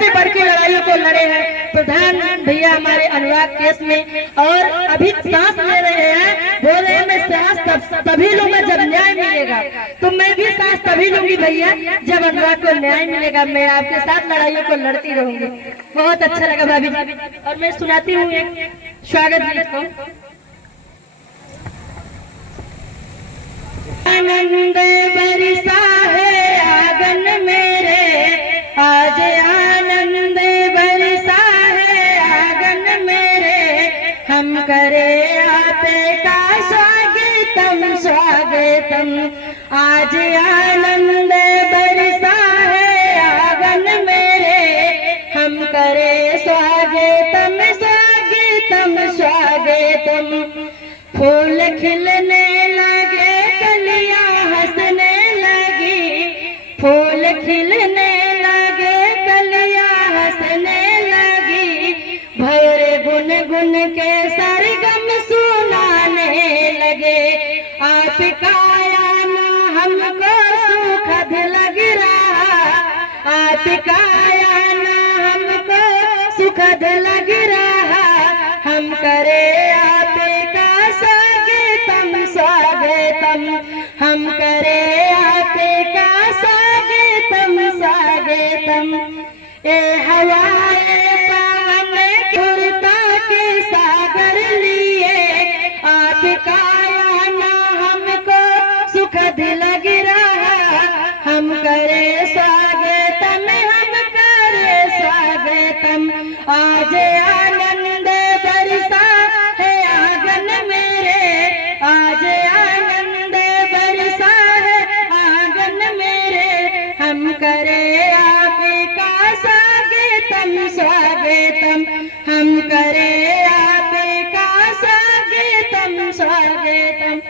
से बढ़ के लड़ाइयों को लड़े हैं प्रधान भैया हमारे अनुराग केस में, और अभी सांस ले रहे हैं, बोल रहे हैं मैं सांस तभी लूंगा जब न्याय मिलेगा। तो मैं भी सांस तभी लूंगी भैया जब अनुराग को न्याय मिलेगा। मैं आपके साथ लड़ाइयों को लड़ती रहूंगी। बहुत अच्छा लगा भाभी जी, और मैं सुनाती हूँ एक स्वागत गीत को। आनंद बरसा है आंगन मेरे, आज आनंद बरसा है आंगन मेरे, हम करे आपका स्वागतम स्वागतम। आज आनंद बरसा है आंगन मेरे, हम करे स्वागतम स्वागतम स्वागतम। फूल खिलने लगे कलियां हंसने लगी, फूल खिलने लगे कलियां हंसने लगी, भैरे गुन गुन के सरगम सुनाने लगे। आपका आना हमको सुखद लग रहा, आपका आना हमको सुखद लग रहा, हम करे आपका स्वागतम स्वागतम, हम करे आपका स्वागतम स्वागतम। ए हवाए पवन उड़ता के सागर लिए, आपका आना हमको सुखद लग रहा, हम करे स्वागतम, हम करे स्वागतम। आज आनंद बरसा है आंगन मेरे, आज आनंद बरसा है आंगन मेरे, हम करे आपका स्वागतम स्वागतम, हम करे आपका स्वागतम स्वागतम।